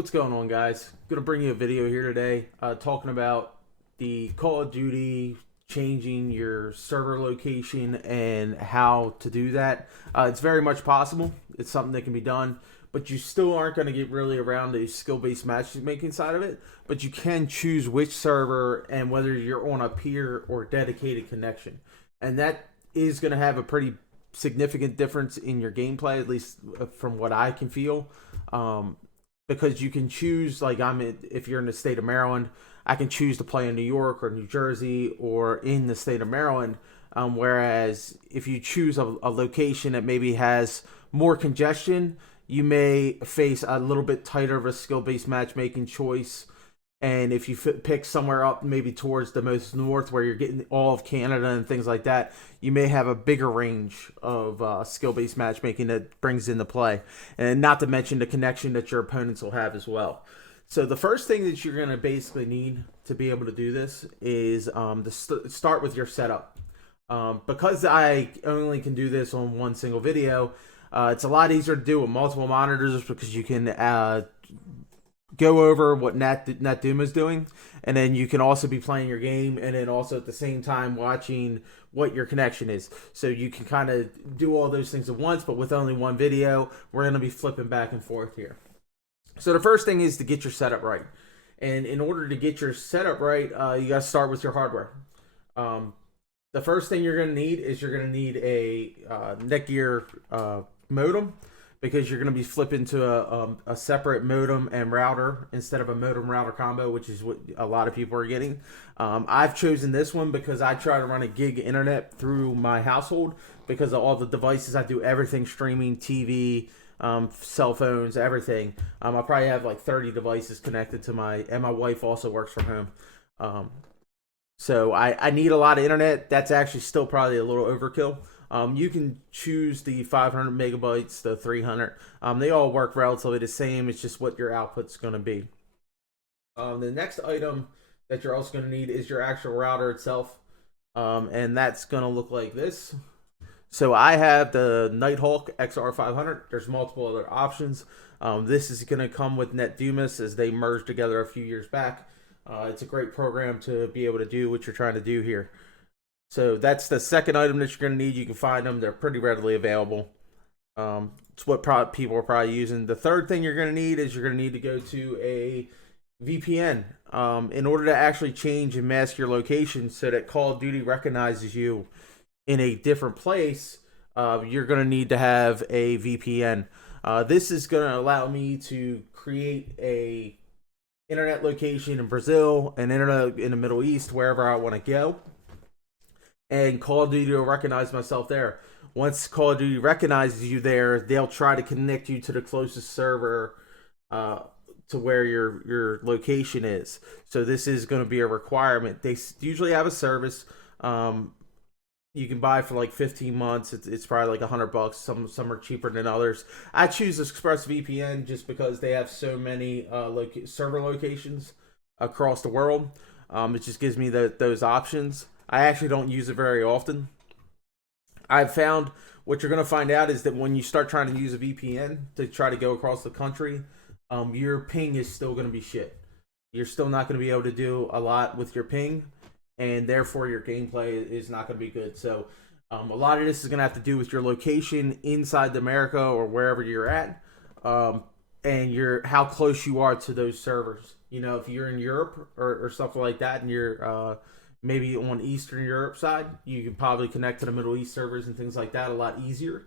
What's going on, guys? Gonna bring you a video here today talking about the Call of Duty changing your server location and how to do that. It's very much possible. It's something that can be done, but you still aren't going to get really around the skill-based matchmaking side of it. But you can choose which server and whether you're on a peer or dedicated connection, and that is going to have a pretty significant difference in your gameplay, at least from what I can feel. Because you can choose, like if you're in the state of Maryland, I can choose to play in New York or New Jersey or in the state of Maryland. Whereas if you choose a location that maybe has more congestion, you may face a little bit tighter of a skill-based matchmaking choice. And if you pick somewhere up maybe towards the most north where you're getting all of Canada and things like that, you may have a bigger range of skill-based matchmaking that brings into play. And not to mention the connection that your opponents will have as well. So the first thing that you're going to basically need to be able to do this is to start with your setup. Because I only can do this on one single video, it's a lot easier to do with multiple monitors because you can go over what Netduma is doing, and then you can also be playing your game, and then also at the same time watching what your connection is. So you can kind of do all those things at once, but with only one video, we're going to be flipping back and forth here. So the first thing is to get your setup right, and in order to get your setup right, you got to start with your hardware. The first thing you're going to need is you're going to need a Netgear modem, because you're going to be flipping to a separate modem and router instead of a modem router combo, which is what a lot of people are getting. I've chosen this one because I try to run a gig internet through my household because of all the devices. I do everything streaming, TV, cell phones, everything. I probably have like 30 devices connected to and my wife also works from home. So I need a lot of internet. That's actually still probably a little overkill. You can choose the 500 megabytes, the 300. They all work relatively the same. It's just what your output's going to be. The next item that you're also going to need is your actual router itself. And that's going to look like this. So I have the Nighthawk XR500. There's multiple other options. This is going to come with Netduma as they merged together a few years back. It's a great program to be able to do what you're trying to do here. So that's the second item that you're going to need. You can find them. They're pretty readily available. It's what people are probably using. The third thing you're going to need is you're going to need to go to a VPN in order to actually change and mask your location so that Call of Duty recognizes you in a different place. You're going to need to have a VPN. This is going to allow me to create a internet location in Brazil, an internet in the Middle East, wherever I want to go. And Call of Duty will recognize myself there. Once Call of Duty recognizes you there, they'll try to connect you to the closest server to where your location is. So this is going to be a requirement. They usually have a service you can buy for like 15 months. It's probably like $100. Some are cheaper than others. I choose ExpressVPN just because they have so many server locations across the world. It just gives me those options. I actually don't use it very often. I've found what you're going to find out is that when you start trying to use a VPN to try to go across the country, your ping is still going to be shit. You're still not going to be able to do a lot with your ping, and therefore your gameplay is not going to be good. So a lot of this is going to have to do with your location inside America or wherever you're at, and how close you are to those servers. You know, if you're in Europe or something like that, and you're maybe on Eastern Europe side, you can probably connect to the Middle East servers and things like that a lot easier.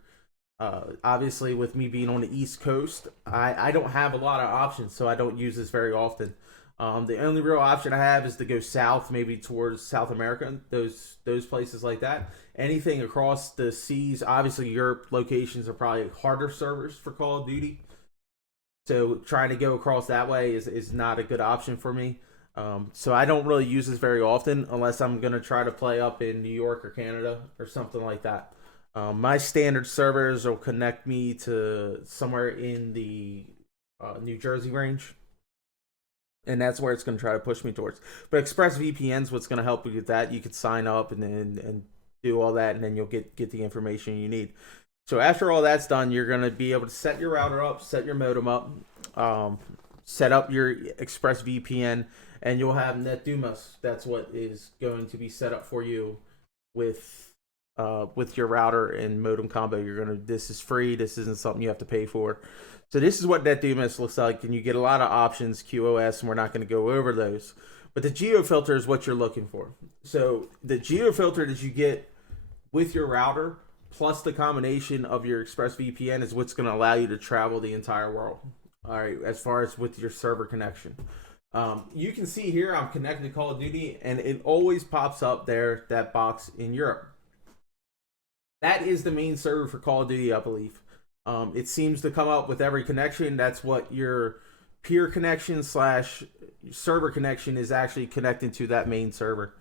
Obviously, with me being on the East Coast, I don't have a lot of options, so I don't use this very often. The only real option I have is to go south, maybe towards South America, those places like that. Anything across the seas, obviously Europe locations are probably harder servers for Call of Duty. So trying to go across that way is not a good option for me. So I don't really use this very often unless I'm going to try to play up in New York or Canada or something like that. My standard servers will connect me to somewhere in the New Jersey range. And that's where it's going to try to push me towards. But ExpressVPN is what's going to help you with that. You could sign up and do all that, and then you'll get the information you need. So after all that's done, you're going to be able to set your router up, set your modem up. set up your ExpressVPN, and you'll have Netduma. That's what is going to be set up for you with your router and modem combo. This is free. This isn't something you have to pay for. So this is what Netduma looks like, and you get a lot of options, QoS, and we're not going to go over those. But the geo filter is what you're looking for. So the geo filter that you get with your router plus the combination of your ExpressVPN is what's going to allow you to travel the entire world. All right, as far as with your server connection. You can see here I'm connected to Call of Duty, and it always pops up there, that box in Europe. That is the main server for Call of Duty, I believe. It seems to come up with every connection. That's what your peer connection / server connection is actually connecting to, that main server.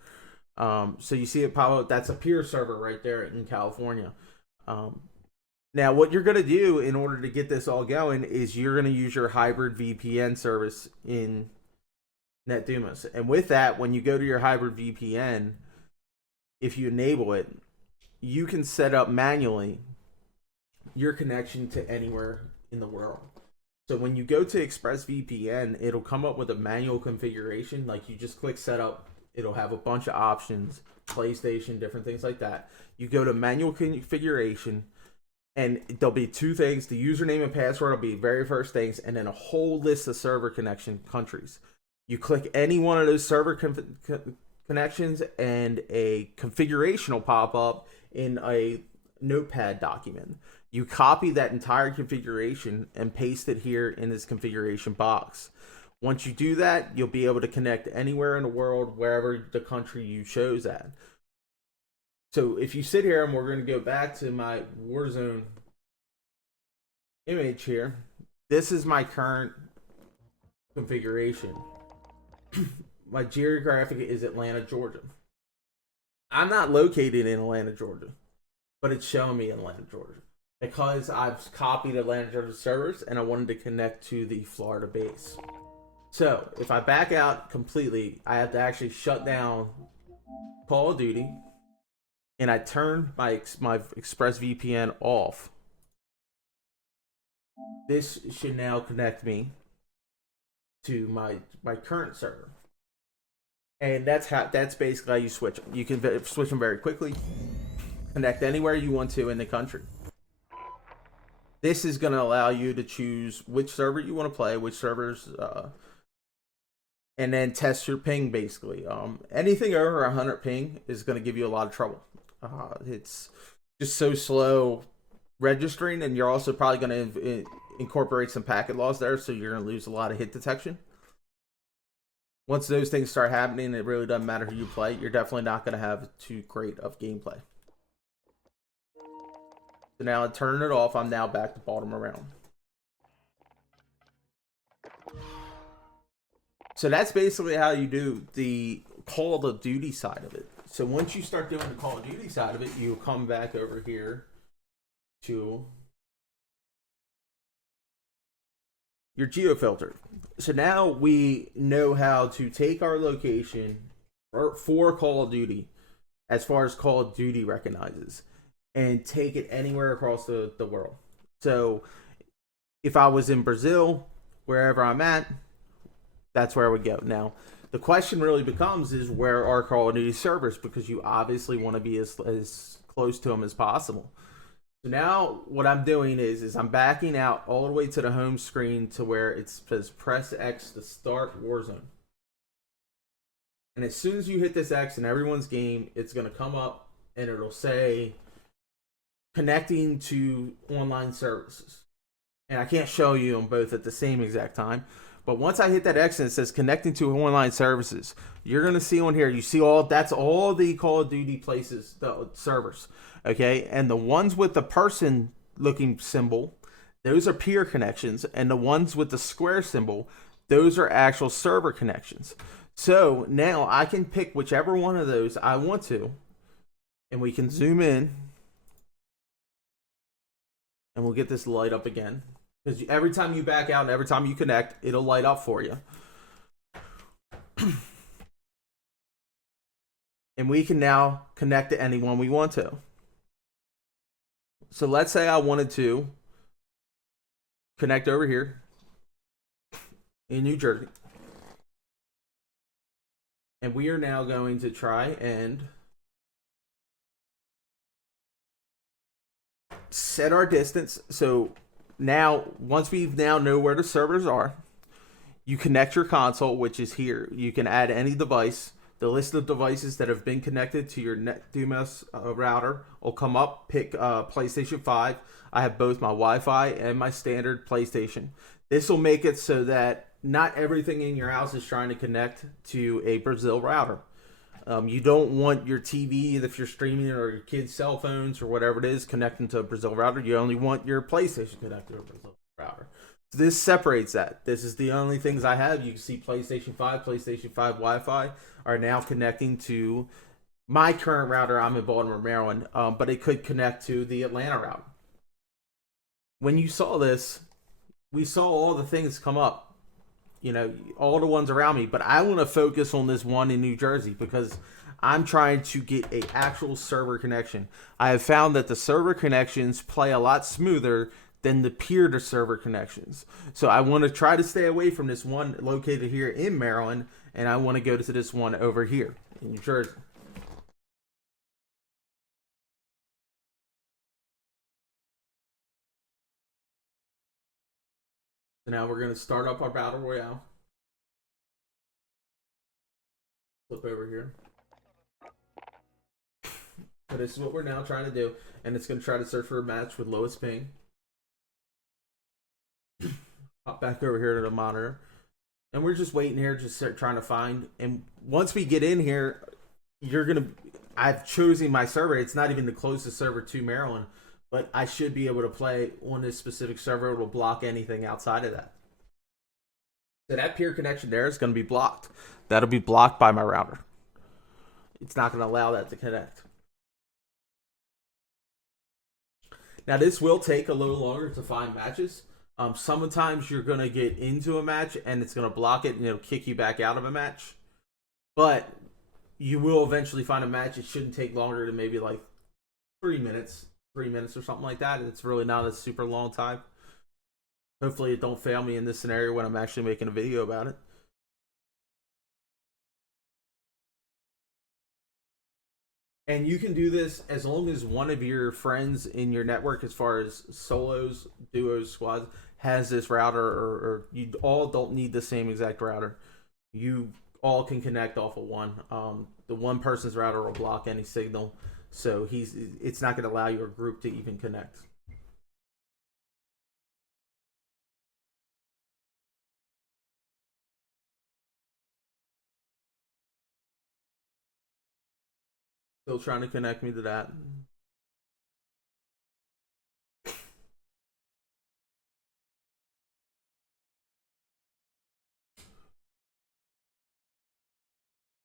So you see it pop up. That's a peer server right there in California. Now, what you're going to do in order to get this all going is you're going to use your hybrid VPN service in Netduma. And with that, when you go to your hybrid VPN, if you enable it, you can set up manually your connection to anywhere in the world. So when you go to ExpressVPN, it'll come up with a manual configuration. Like, you just click setup. It'll have a bunch of options, PlayStation, different things like that. You go to manual configuration, and there'll be two things. The username and password will be very first things, and then a whole list of server connection countries. You click any one of those server connections, and a configuration will pop up in a notepad document. You copy that entire configuration and paste it here in this configuration box. Once you do that, you'll be able to connect anywhere in the world, wherever the country you chose at. So if you sit here, and we're going to go back to my Warzone image here, this is my current configuration. My geographic is Atlanta, Georgia. I'm not located in Atlanta, Georgia, but it's showing me Atlanta, Georgia, because I've copied Atlanta, Georgia servers, and I wanted to connect to the Florida base. So if I back out completely, I have to actually shut down Call of Duty, and I turn my ExpressVPN off. This should now connect me to my current server. And that's basically how you switch them. You can switch them very quickly, connect anywhere you want to in the country. This is going to allow you to choose which server you want to play, which servers, and then test your ping, basically. Anything over 100 ping is going to give you a lot of trouble. It's just so slow registering, and you're also probably going to incorporate some packet loss there, so you're going to lose a lot of hit detection. Once those things start happening, it really doesn't matter who you play. You're definitely not going to have too great of gameplay. So now turning it off, I'm now back to bottom around. So that's basically how you do the Call of Duty side of it. So once you start doing the Call of Duty side of it, you come back over here to your geo filter. So now we know how to take our location for Call of Duty, as far as Call of Duty recognizes, and take it anywhere across the world. So if I was in Brazil, wherever I'm at, that's where I would go. Now, the question really becomes is, where are Call of Duty servers? Because you obviously want to be as close to them as possible. So now what I'm doing is I'm backing out all the way to the home screen to where it says press X to start Warzone. And as soon as you hit this X in everyone's game, it's going to come up and it'll say connecting to online services. And I can't show you them both at the same exact time. But once I hit that X and it says connecting to online services, you're going to see on here, you see that's all the Call of Duty places, the servers. Okay, and the ones with the person looking symbol, those are peer connections, and the ones with the square symbol, those are actual server connections. So now I can pick whichever one of those I want to, and we can zoom in, and we'll get this light up again. Because every time you back out and every time you connect, it'll light up for you. And we can now connect to anyone we want to. So let's say I wanted to connect over here in New Jersey. And we are now going to try and set our distance. So now, once we now know where the servers are, you connect your console, which is here. You can add any device. The list of devices that have been connected to your Netduma router will come up. Pick PlayStation 5. I have both my Wi-Fi and my standard PlayStation. This will make it so that not everything in your house is trying to connect to a Brazil router. You don't want your TV, if you're streaming, or your kids' cell phones or whatever it is, connecting to a Brazil router. You only want your PlayStation connected to a Brazil router. So this separates that. This is the only things I have. You can see PlayStation 5 Wi-Fi are now connecting to my current router. I'm in Baltimore, Maryland, but it could connect to the Atlanta router. When you saw this, we saw all the things come up, all the ones around me, but I want to focus on this one in New Jersey because I'm trying to get a actual server connection. I have found that the server connections play a lot smoother than the peer to server connections. So I want to try to stay away from this one located here in Maryland, and I want to go to this one over here in New Jersey. So now we're going to start up our battle royale. Flip over here. So this is what we're now trying to do, and it's going to try to search for a match with lowest ping. Hop back over here to the monitor, and we're just waiting here, just trying to find. And once we get in here, I've chosen my server. It's not even the closest server to Maryland, but I should be able to play on this specific server. It will block anything outside of that. So that peer connection there is going to be blocked. That'll be blocked by my router. It's not going to allow that to connect. Now this will take a little longer to find matches. Sometimes you're going to get into a match and it's going to block it and it'll kick you back out of a match. But you will eventually find a match. It shouldn't take longer than maybe like 3 minutes or something like that. It's really not a super long time. Hopefully it don't fail me in this scenario when I'm actually making a video about it. And you can do this as long as one of your friends in your network, as far as solos, duos, squads, has this router, or you all don't need the same exact router. You all can connect off of one. The one person's router will block any signal, so it's not going to allow your group to even connect. Still trying to connect me to that.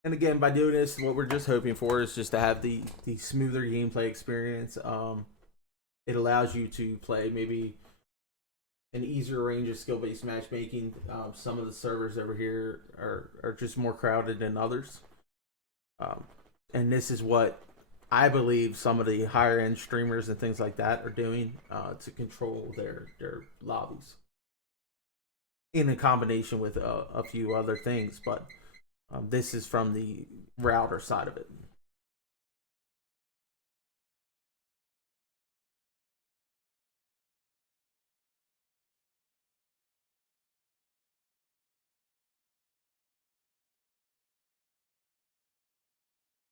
And again, by doing this, what we're just hoping for is just to have the smoother gameplay experience. It allows you to play maybe an easier range of skill-based matchmaking. Some of the servers over here are just more crowded than others. And this is what I believe some of the higher end streamers and things like that are doing to control their lobbies, in a combination with a few other things. But this is from the router side of it.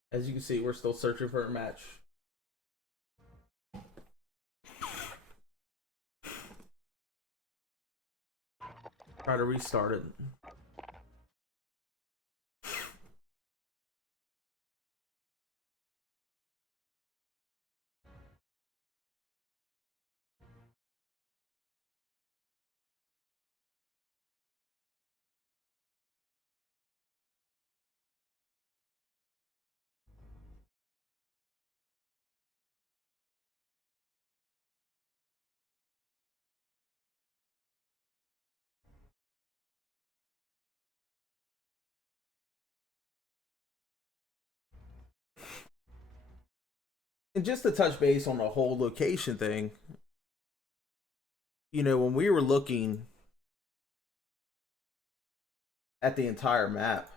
As you can see, we're still searching for a match. Try to restart it. And just to touch base on the whole location thing, when we were looking at the entire map,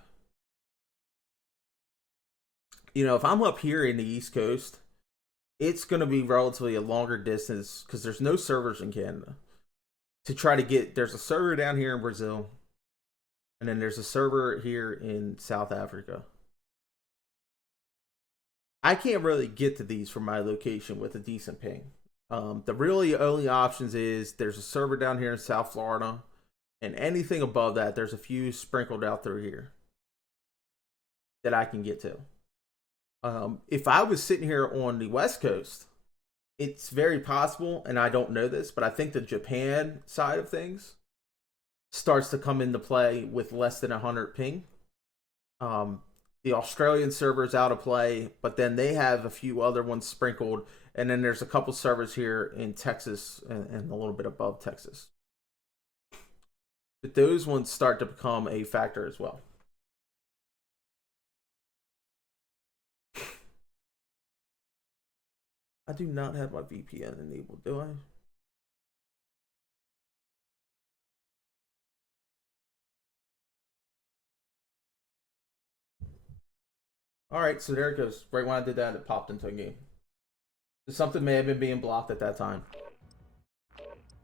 you know, if I'm up here in the East Coast, it's going to be relatively a longer distance because there's no servers in Canada to try to get. There's a server down here in Brazil, and then there's a server here in South Africa. I can't really get to these from my location with a decent ping. The really only options is there's a server down here in South Florida, and anything above that, there's a few sprinkled out through here that I can get to. If I was sitting here on the West Coast, it's very possible, and I don't know this, but I think the Japan side of things starts to come into play with less than 100 ping. The Australian server is out of play, but then they have a few other ones sprinkled, and then there's a couple servers here in Texas and a little bit above Texas. But those ones start to become a factor as well. I do not have my VPN enabled, do I? All right, so there it goes. Right when I did that, it popped into a game. So something may have been being blocked at that time.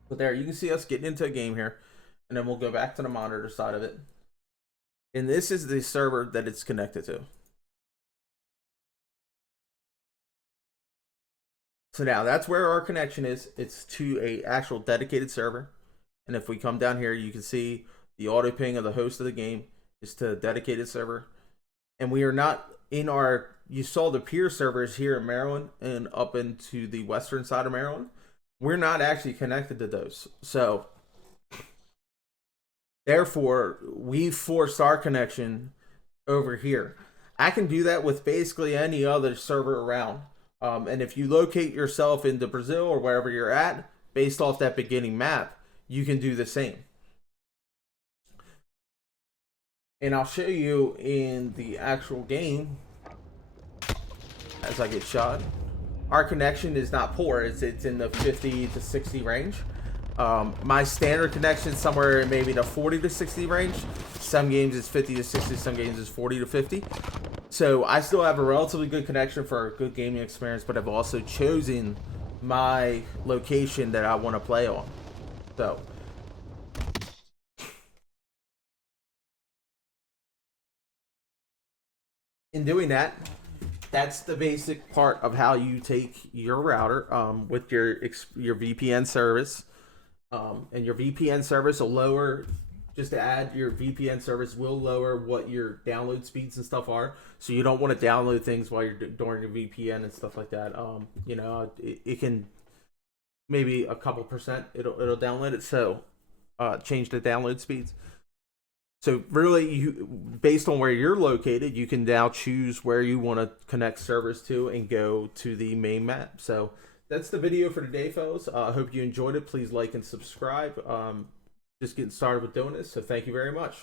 But there, you can see us getting into a game here. And then we'll go back to the monitor side of it. And this is the server that it's connected to. So now that's where our connection is. It's to a actual dedicated server. And if we come down here, you can see the auto ping of the host of the game is to a dedicated server. And we are not in our, you saw the peer servers here in Maryland and up into the western side of Maryland. We're not actually connected to those. So therefore, we forced our connection over here. I can do that with basically any other server around. And if you locate yourself into Brazil or wherever you're at, based off that beginning map, you can do the same. And I'll show you in the actual game as I get shot. Our connection is not poor. It's in the 50 to 60 range. My standard connection is somewhere in maybe the 40 to 60 range. Some games it's 50 to 60, some games it's 40 to 50. So I still have a relatively good connection for a good gaming experience, but I've also chosen my location that I want to play on. So in doing that, that's the basic part of how you take your router with your VPN service. And your VPN service will lower, just to add, your VPN service will lower what your download speeds and stuff are. So you don't want to download things while you're doing your VPN and stuff like that. You know, it can maybe a couple percent it'll download it. So change the download speeds. So really, you, based on where you're located, you can now choose where you want to connect servers to and go to the main map. So that's the video for today, fellas. I hope you enjoyed it. Please like and subscribe. Just getting started with doing this, so thank you very much.